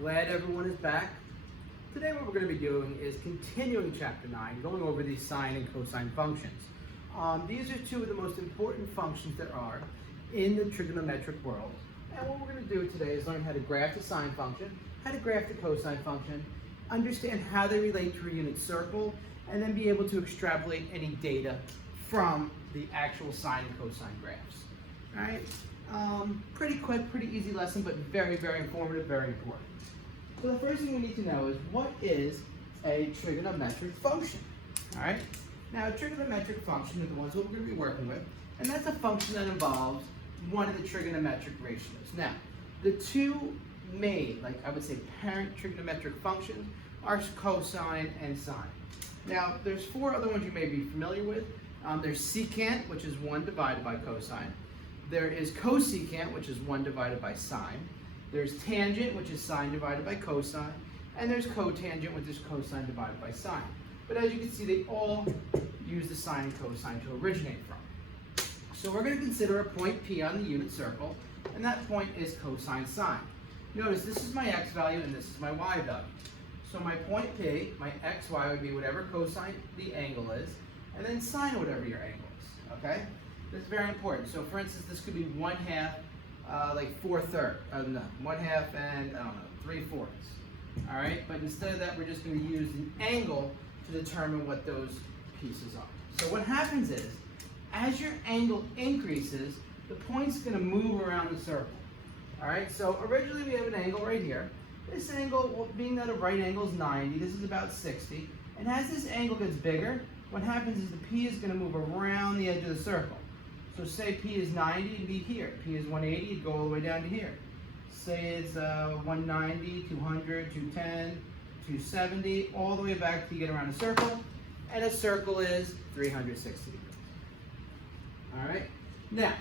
Glad everyone is back. Today what we're going to be doing is continuing Chapter 9, going over these sine and cosine functions. These are two of the most important functions there are in the trigonometric world. And what we're going to do today is learn how to graph the sine function, how to graph the cosine function, understand how they relate to a unit circle, and then be able to extrapolate any data from the actual sine and cosine graphs. All right? Pretty quick, pretty easy lesson, but very, very informative, very important. So the first thing we need to know is what is a trigonometric function? All right? Now, a trigonometric function are the ones that we're going to be working with, and that's a function that involves one of the trigonometric ratios. Now, the two main, like I would say, parent trigonometric functions are cosine and sine. Now, there's four other ones you may be familiar with. There's secant, which is 1 divided by cosine. There is cosecant, which is 1 divided by sine. There's tangent, which is sine divided by cosine. And there's cotangent, which is cosine divided by sine. But as you can see, they all use the sine and cosine to originate from. So we're going to consider a point P on the unit circle, and that point is cosine sine. Notice this is my x value and this is my y value. So my point P, my xy would be whatever cosine the angle is, and then sine whatever your angle is, okay? This is very important. So for instance, this could be 1/2, like 4/3, no, 1/2 and, I don't know, 3/4. All right, but instead of that, we're just going to use an angle to determine what those pieces are. So what happens is, as your angle increases, the point's going to move around the circle. All right, so originally we have an angle right here. This angle, well, being that a right angle is 90, this is about 60. And as this angle gets bigger, what happens is the P is going to move around the edge of the circle. So say P is 90, it'd be here. P is 180, it'd go all the way down to here. Say it's 190, 200, 210, 270, all the way back to get around a circle. And a circle is 360 degrees. All right? Now,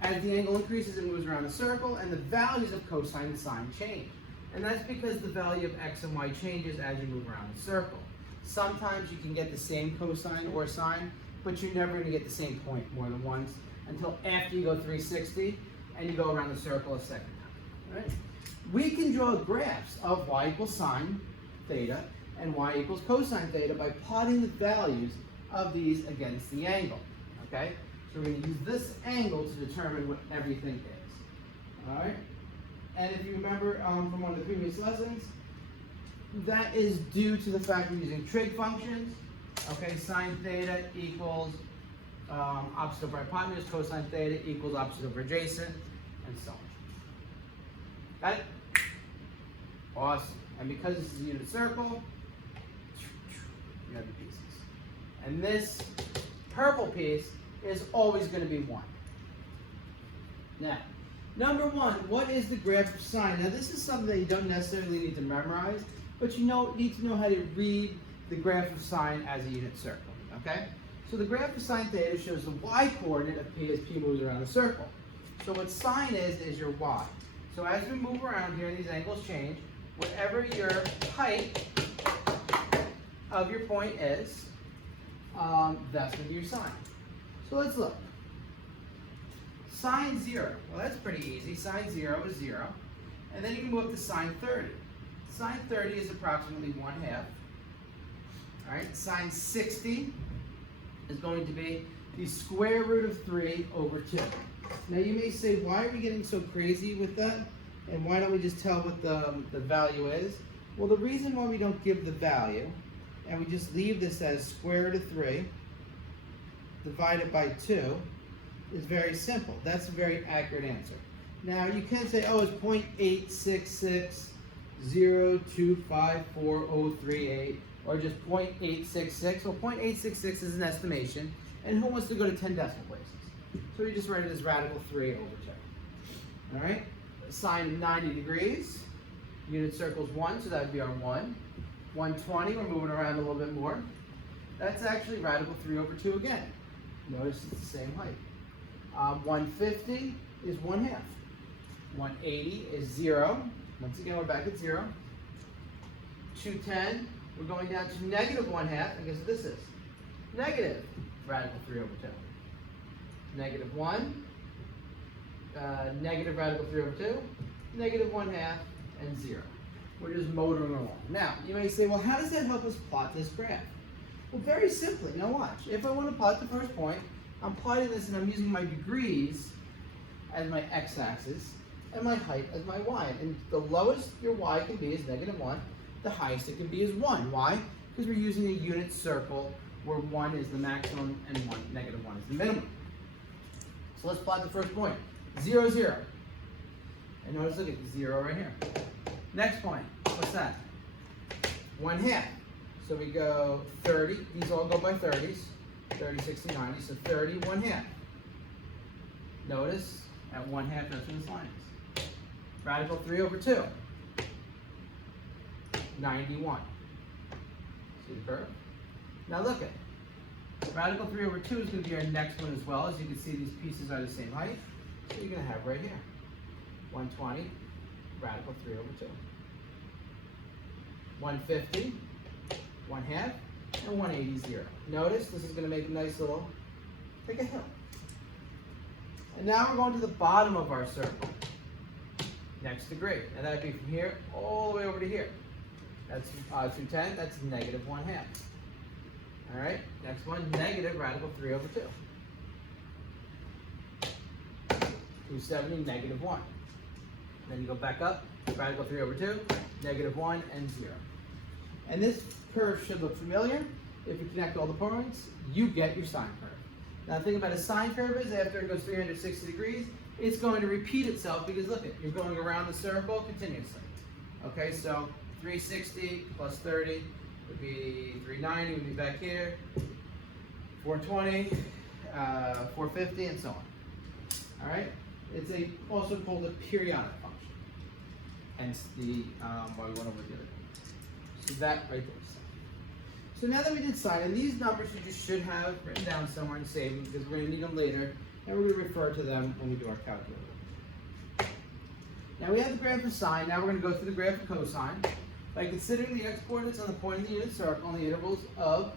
as the angle increases, it moves around the circle, and the values of cosine and sine change. And that's because the value of x and y changes as you move around the circle. Sometimes you can get the same cosine or sine, but you're never going to get the same point more than once until after you go 360 and you go around the circle a second time. All right? We can draw graphs of y equals sine theta and y equals cosine theta by plotting the values of these against the angle. Okay? So we're going to use this angle to determine what everything is. All right? And if you remember from one of the previous lessons, that is due to the fact we're using trig functions. Okay, sine theta equals opposite over hypotenuse, cosine theta equals opposite over adjacent, and so on. Got it? Awesome. And because this is a unit circle, you have the pieces. And this purple piece is always going to be 1. Now, number 1, what is the graph of sine? Now, this is something that you don't necessarily need to memorize, but you need to know how to read the graph of sine as a unit circle, okay? So the graph of sine theta shows the y-coordinate of P as P moves around a circle. So what sine is your y. So as we move around here and these angles change, whatever your height of your point is, that's going to be your sine. So let's look. Sine 0, well that's pretty easy. Sine 0 is 0. And then you can move up to sine 30. Sine 30 is approximately 1/2. All right, sine 60 is going to be the square root of 3 over 2. Now you may say, why are we getting so crazy with that? And why don't we just tell what the value is? Well, the reason why we don't give the value, and we just leave this as square root of 3 divided by 2, is very simple. That's a very accurate answer. Now you can say, oh, it's 0.866025438, or just 0.866. Well, 0.866 is an estimation, and who wants to go to 10 decimal places? So we just write it as radical 3 over 2. All right? Sine of 90 degrees. Unit circle is 1, so that would be our 1. 120, we're moving around a little bit more. That's actually radical 3 over 2 again. Notice it's the same height. 150 is 1/2. 180 is 0. Once again, we're back at 0. 210, we're going down to -1/2, and guess what this is? Negative radical 3 over 2. -1, negative radical 3 over 2, -1/2, and 0. We're just motoring along. Now, you may say, well, how does that help us plot this graph? Well, very simply. Now watch. If I want to plot the first point, I'm plotting this and I'm using my degrees as my x-axis and my height as my y. And the lowest your y can be is -1. The highest it can be is 1. Why? Because we're using a unit circle where 1 is the maximum and -1 is the minimum. So let's plot the first point. 0, 0. And notice, look at 0 right here. Next point, what's that? 1/2. So we go 30, these all go by 30s, 30, 60, 90, so 30, 1/2. Notice, at 1/2, that's what this line is. Radical 3/2, 91. See the curve? Now look at it. Radical 3/2 is going to be our next one as well. As you can see, these pieces are the same height. So you're going to have right here, 120, radical 3/2. 150, 1/2, and 180, 0. Notice this is going to make a nice little, like a hill. And now we're going to the bottom of our circle, next degree. And that'd be from here all the way over to here. That's 210, that's -1/2. All right, next one, negative radical 3/2. 270, -1. Then you go back up, radical 3/2, -1 and 0. And this curve should look familiar. If you connect all the points, you get your sine curve. Now the thing about a sine curve is after it goes 360 degrees, it's going to repeat itself because look at, you're going around the circle continuously. Okay, so 360 plus 30 would be 390, would be back here, 420, 450, and so on. All right, it's also called a periodic function. Hence the why we went over the other one. So that right there is sine. So now that we did sine, and these numbers you just should have written down somewhere and save them because we're going to need them later, and we're going to refer to them when we do our calculator. Now we have the graph of sine. Now we're going to go through the graph of cosine. By considering the x-coordinates on the point of the unit circle and the intervals of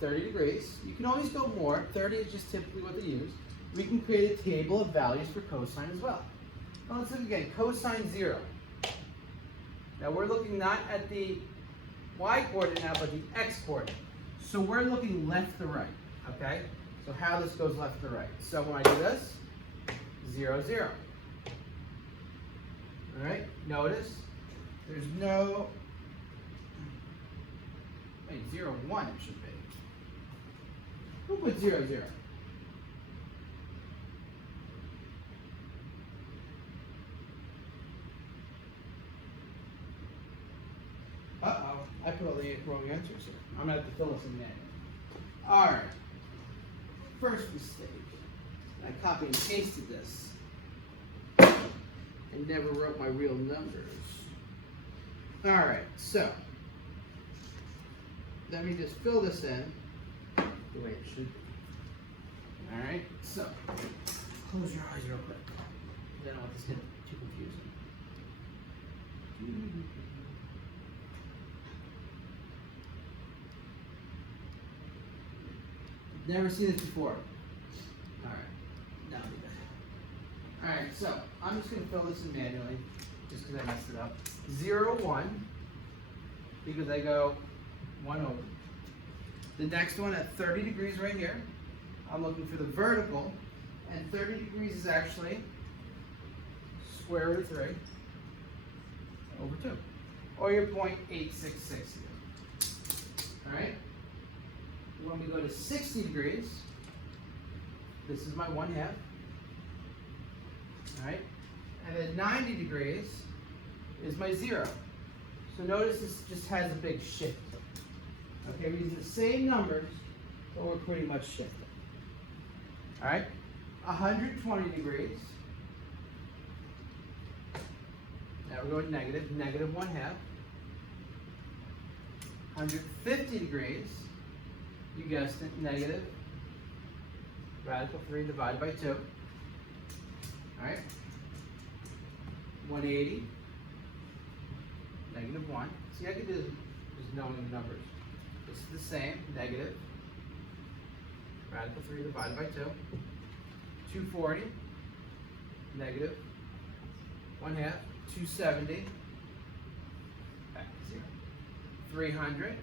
30 degrees, you can always go more. 30 is just typically what they use. We can create a table of values for cosine as well. Now let's look again. Cosine 0. Now we're looking not at the y-coordinate now, but the x-coordinate. So we're looking left to right, okay? So how this goes left to right. So when I do this, 0, 0. All right, notice there's no, 0, 1 it should be. Who put 0, 0? Uh-oh, I put all the wrong answers here. I'm going to have to fill this in manually. All right, first mistake. I copied and pasted this and never wrote my real numbers. All right, so let me just fill this in the way it should be. All right, so close your eyes real quick. I don't want this to get too confusing. Never seen this before. All right, now we got it. All right, so I'm just going to fill this in manually, just because I messed it up. 0, 1, because I go 1 over. The next one at 30 degrees right here, I'm looking for the vertical, and 30 degrees is actually square root of 3 over 2, or your 0.866 here. All right. When we go to 60 degrees, this is my 1/2. All right. And then 90 degrees is my 0. So notice this just has a big shift. Okay, we're using the same numbers, but we're pretty much shifting. All right. 120 degrees. Now we're going negative, -1/2. 150 degrees. You guessed it, negative radical 3 divided by 2. All right. 180, -1. See, I could do this just knowing the numbers. This is the same, negative radical 3 divided by 2. 240, -1/2. 270, 300.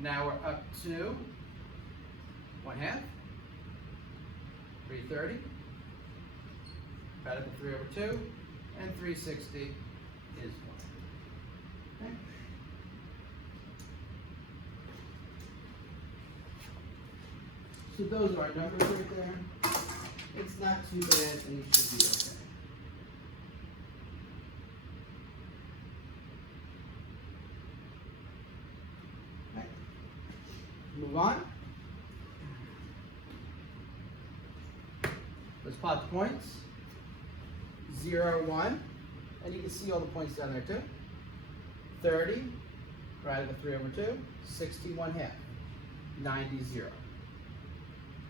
Now we're up to 1/2. 330. Radical 3/2. And 360 is 1. Okay. So those are our numbers right there. It's not too bad, and you should be okay. Okay. Move on. Let's plot the points. 0, 1, and you can see all the points down there too. 30, radical 3/2, 60, 1/2, 90, 0.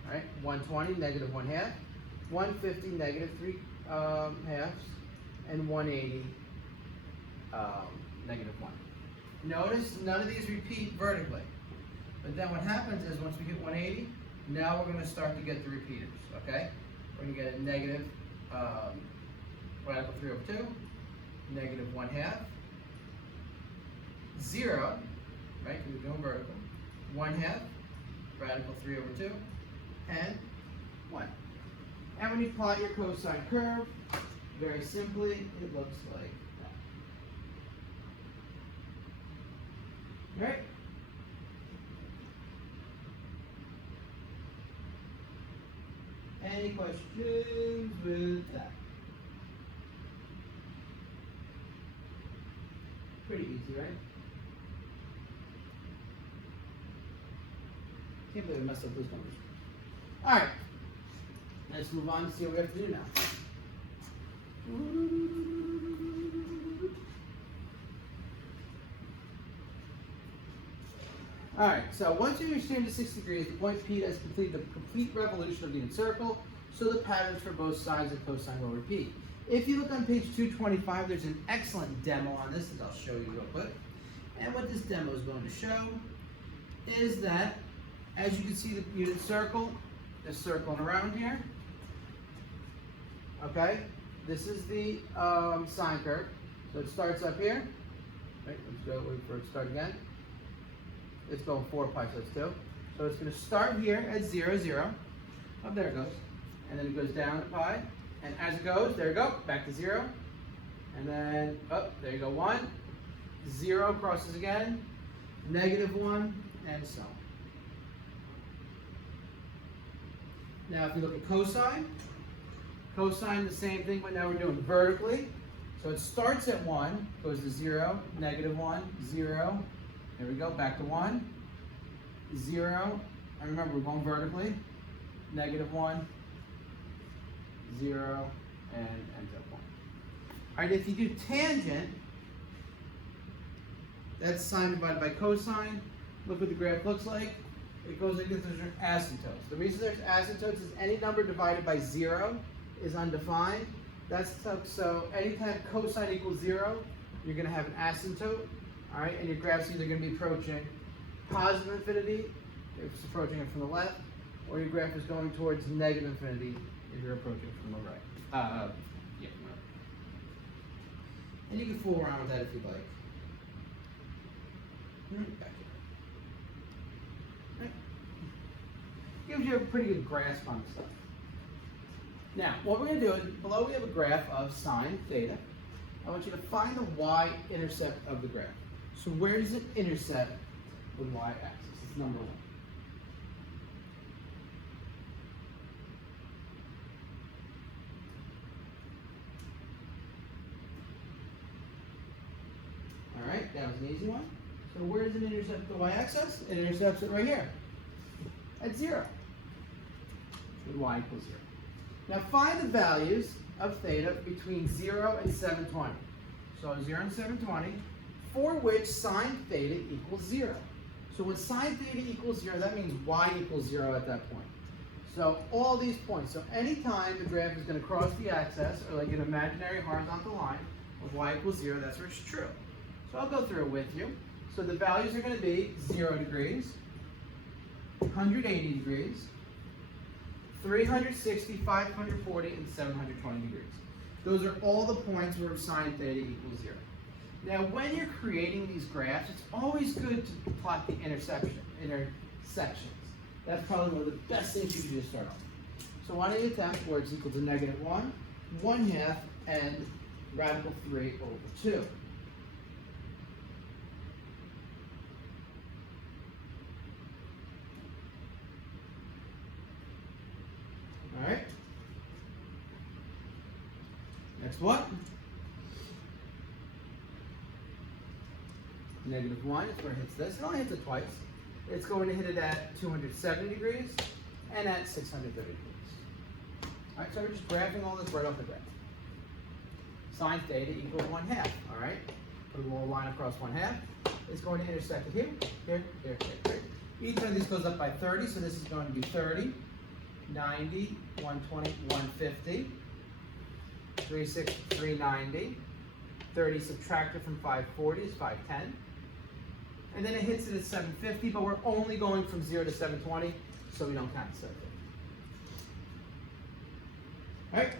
All right, 120, negative 1/2, 150, negative 3 halves, and 180, negative 1. Notice none of these repeat vertically. But then what happens is once we get 180, now we're going to start to get the repeaters, okay? We're going to get a negative radical 3/2, negative 1/2, 0, right, because we're going vertical, 1/2, radical 3/2, and 1. And when you plot your cosine curve, very simply, it looks like that. All right? Any questions with that? Pretty easy, right? Can't believe I messed up those numbers. All right, let's move on and see what we have to do now. All right, so once you understand the 6 degrees, the point P has completed the complete revolution of the unit circle, so the patterns for both sides of cosine will repeat. If you look on page 225, there's an excellent demo on this that I'll show you real quick. And what this demo is going to show is that, as you can see, the unit circle is circling around here. Okay, this is the sine curve. So it starts up here. Right, let's go wait for it to start again. It's going 4 pi, so it's 2. So it's going to start here at 0, 0. Oh, there it goes. And then it goes down to pi. And as it goes, there you go, back to 0. And then, oh, there you go, 1. 0 crosses again, negative 1, and so on. Now, if you look at cosine, cosine the same thing, but now we're doing vertically. So it starts at 1, goes to 0, negative 1, 0. There we go, back to 1, 0. And remember, we're going vertically. Negative 1, 0, and ends up 1. All right, if you do tangent, that's sine divided by cosine. Look what the graph looks like. It goes like this, there's asymptotes. The reason there's asymptotes is any number divided by 0 is undefined. That's so anytime cosine equals 0, you're going to have an asymptote. All right, and your graph's either going to be approaching positive infinity if it's approaching it from the left, or your graph is going towards negative infinity if you're approaching from the right. Yeah, from the right. And you can fool around with that if you'd like. Back here. Right. Gives you a pretty good grasp on the stuff. Now, what we're going to do is, below we have a graph of sine theta. I want you to find the y-intercept of the graph. So where does it intercept the y-axis? It's number 1. All right, that was an easy one. So where does it intercept the y-axis? It intercepts it right here, at 0, with y equals 0. Now find the values of theta between 0 and 720. So 0 and 720, for which sine theta equals 0. So when sine theta equals 0, that means y equals 0 at that point. So all these points. So anytime the graph is going to cross the axis, or like an imaginary horizontal line of y equals 0, that's where it's true. So I'll go through it with you. So the values are going to be 0 degrees, 180 degrees, 360, 540, and 720 degrees. Those are all the points where sine theta equals 0. Now, when you're creating these graphs, it's always good to plot the intersections. That's probably one of the best things you can do to start off. So why don't you attempt where it's equal to -1, 1/2, and radical 3 over 2. All right. Next one. -1 is where it hits this. It only hits it twice. It's going to hit it at 270 degrees and at 630 degrees. All right, so we're just graphing all this right off the graph. Sine theta equals 1/2. All right, put a little line across 1/2. It's going to intersect it here, here, here, here, here. Each one of these goes up by 30, so this is going to be 30, 90, 120, 150, 360, 390. 30 subtracted from 540 is 510. And then it hits it at 750, but we're only going from 0 to 720, so we don't count 750. All right?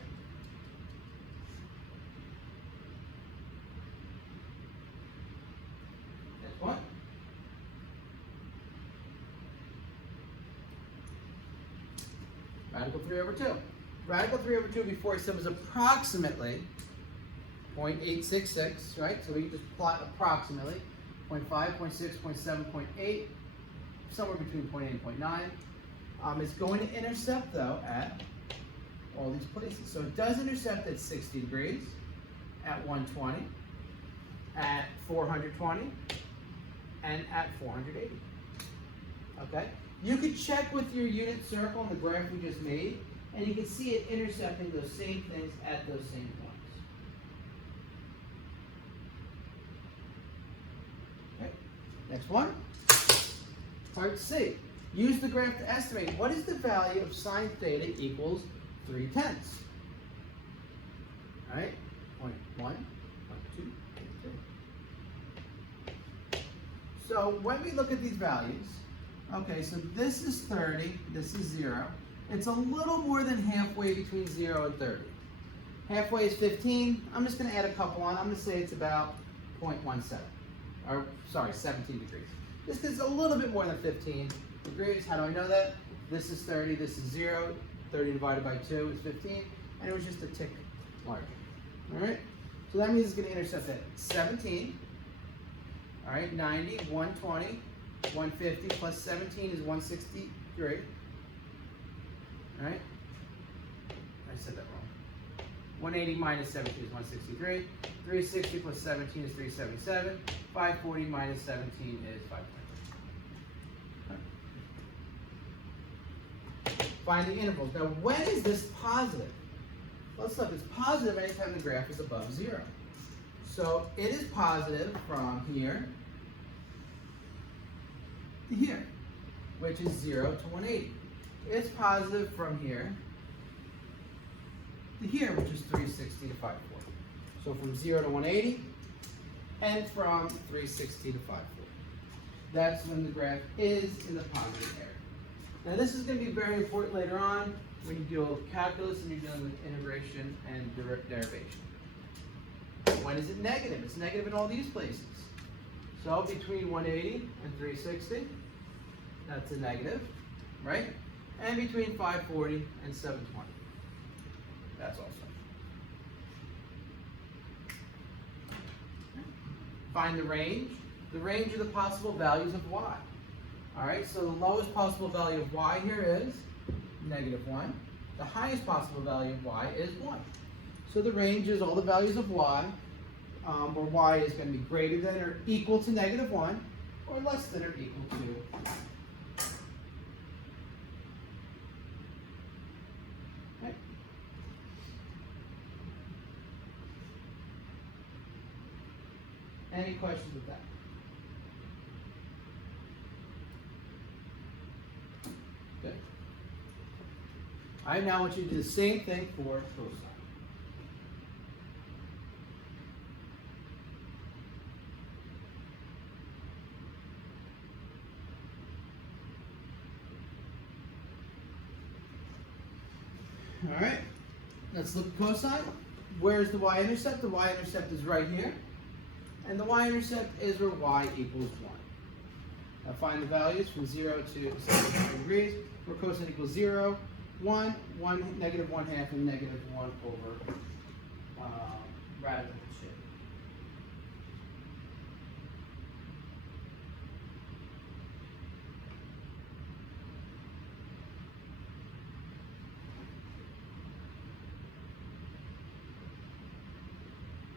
Next one. Radical 3 over 2. Radical 3 over 2 before I said was approximately 0.866, right? So we can just plot approximately 0.5, 0.6, 0.7, 0.8, somewhere between 0.8 and 0.9. It's going to intercept though at all these places. So it does intercept at 60 degrees, at 120, at 420, and at 480. Okay? You could check with your unit circle on the graph we just made, and you can see it intercepting those same things at those same points. Next one, part C. Use the graph to estimate what is the value of sine theta equals 3/10. All right, 0.1, 0.2, 0.3. So when we look at these values, okay, so this is 30, this is 0. It's a little more than halfway between 0 and 30. Halfway is 15. I'm just going to add a couple on. I'm going to say it's about 0.17. Or, sorry, 17 degrees. This is a little bit more than 15 degrees. How do I know that? This is 30, this is 0. 30 divided by 2 is 15. And it was just a tick larger. All right? So that means it's going to intercept at 17. All right, 90, 120, 150 plus 17 is 163. All right? I said that wrong. 180 minus 17 is 163. 360 plus 17 is 377. 540 minus 17 is 520. Find the intervals. Now, when is this positive? Let's look. It's positive anytime the graph is above 0. So it is positive from here to here, which is 0 to 180. It's positive from here to here, which is 360 to 540. So from 0 to 180, and from 360 to 540. That's when the graph is in the positive area. Now this is going to be very important later on when you deal with calculus and you're dealing with integration and derivation. When is it negative? It's negative in all these places. So between 180 and 360, that's a negative, right? And between 540 and 720, that's also. Find the range. The range are the possible values of y. All right, so the lowest possible value of y here is -1. The highest possible value of y is 1. So the range is all the values of y, where y is going to be greater than or equal to -1, or less than or equal to. Okay. Any questions with that? Good. I now want you to do the same thing for cosine. All right, let's look at cosine. Where's the y-intercept? The y-intercept is right here. and the y-intercept is where y equals 1. Now find the values from 0 to 75 degrees, where cosine equals 0, 1, 1, negative 1/2, and negative 1 over radical 2.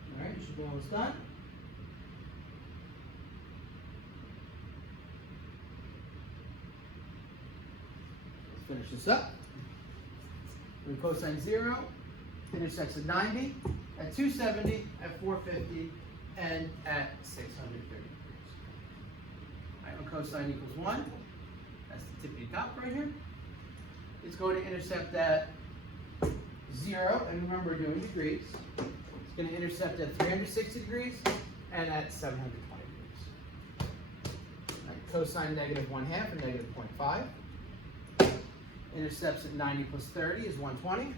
All right, you should be almost done. Finish this up. When cosine 0 intersects at 90, at 270, at 450, and at 630 degrees. All right, when cosine equals 1, that's the tippy top right here. It's going to intercept at 0, and remember we're doing degrees. It's going to intercept at 360 degrees and at 720 degrees. All right, cosine negative 1/2 and negative 0.5. Intercepts at 90 plus 30 is 120.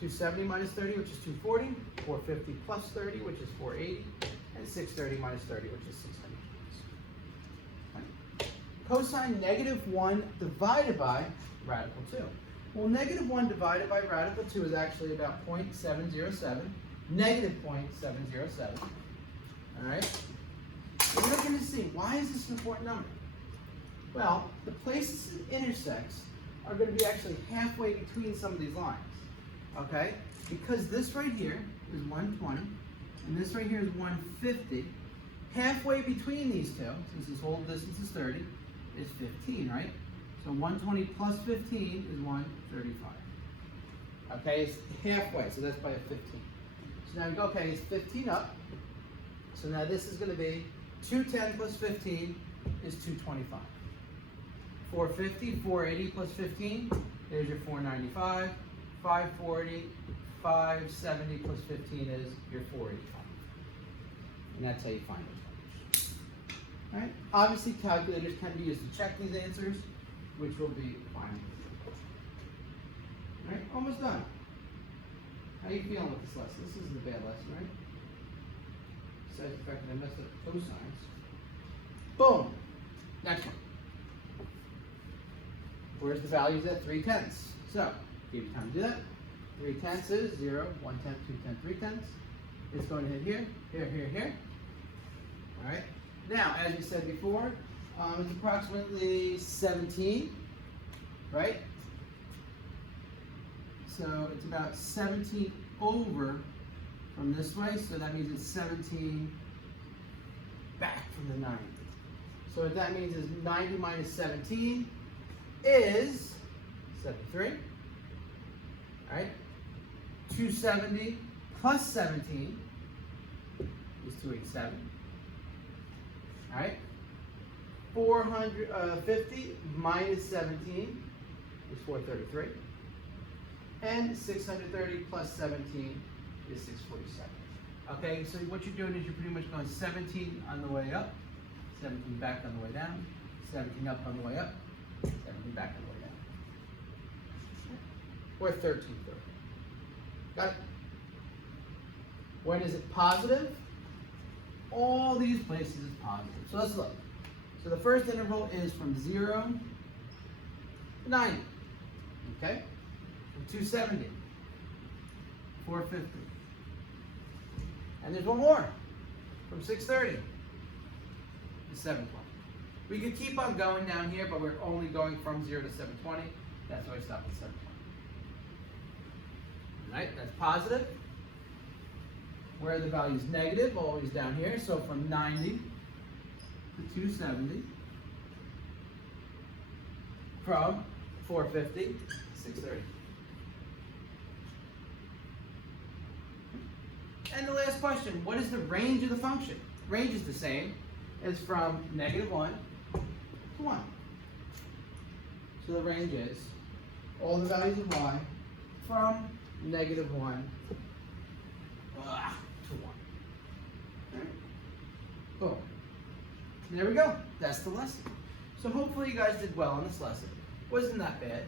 270 minus 30, which is 240. 450 plus 30, which is 480. And 630 minus 30, which is 600 degrees. Right. Cosine negative 1 divided by radical 2. Well, negative 1 divided by radical 2 is actually about 0.707. Negative 0.707. All right. So we're going to see, why is this an important number? Well, the places it intersects are going to be actually halfway between some of these lines, okay? Because this right here is 120, and this right here is 150. Halfway between these two, since this whole distance is 30, is 15, right? So 120 plus 15 is 135. Okay, it's halfway, so that's by a 15. So now we go, okay, it's 15 up. So now this is going to be 210 plus 15 is 225. 450, 480 plus 15, there's your 495. 540, 570 plus 15 is your 485. And that's how you find those numbers. All right? Obviously, calculators can be used to check these answers, which will be fine. All right, almost done. How are you feeling with this lesson? This isn't a bad lesson, right? Besides the fact that I messed up the cosines. Boom. Next one. Where's the values at 3/10? So, give you time to do that. 3/10 is 0, 1/10, 2/10, 3/10. It's going to hit here, here, here, here. All right. Now, as we said before, it's approximately 17, right? So it's about 17 over from this way, so that means it's 17 back from the 90. So what that means is 90 minus 17 is 73. All right. 270 plus 17 is 287. All right. 450 minus 17 is 433. And 630 plus 17 is 647. Okay, so what you're doing is you're pretty much going 17 on the way up, 17 back on the way down, 17 up on the way up, 17 back on the way down. Or 1330. Got it? When is it positive? All these places is positive. So let's look. So the first interval is from 0 to 90. Okay? From 270, 450. And there's one more. From 630 to 720. We could keep on going down here, but we're only going from 0 to 720. That's why I stopped at 720. All right, that's positive. Where the value is negative, always down here. So from 90 to 270. From 450 to 630. And the last question, what is the range of the function? Range is the same as from -1 to 1. So the range is all the values of y from -1 to 1. Okay. Boom. There we go. That's the lesson. So hopefully you guys did well in this lesson. Wasn't that bad.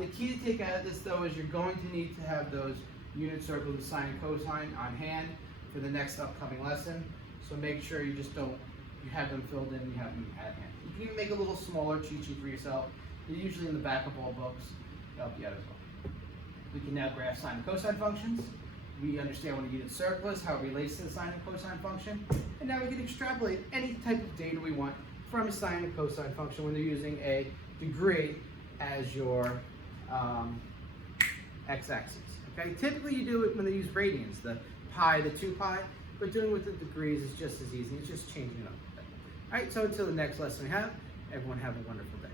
The key to take out of this though is you're going to need to have those unit circles of sine and cosine on hand for the next upcoming lesson. So make sure you have them filled in, you have them at hand. You can even make a little smaller cheat sheet for yourself. They're usually in the back of all books. They'll help you out as well. We can now graph sine and cosine functions. We understand what a unit circle is, how it relates to the sine and cosine function. And now we can extrapolate any type of data we want from a sine and cosine function when they're using a degree as your x-axis. Okay? Typically you do it when they use radians, the pi, the 2 pi, but doing it with the degrees is just as easy. It's just changing it up a bit. All right, so until the next lesson we have, everyone have a wonderful day.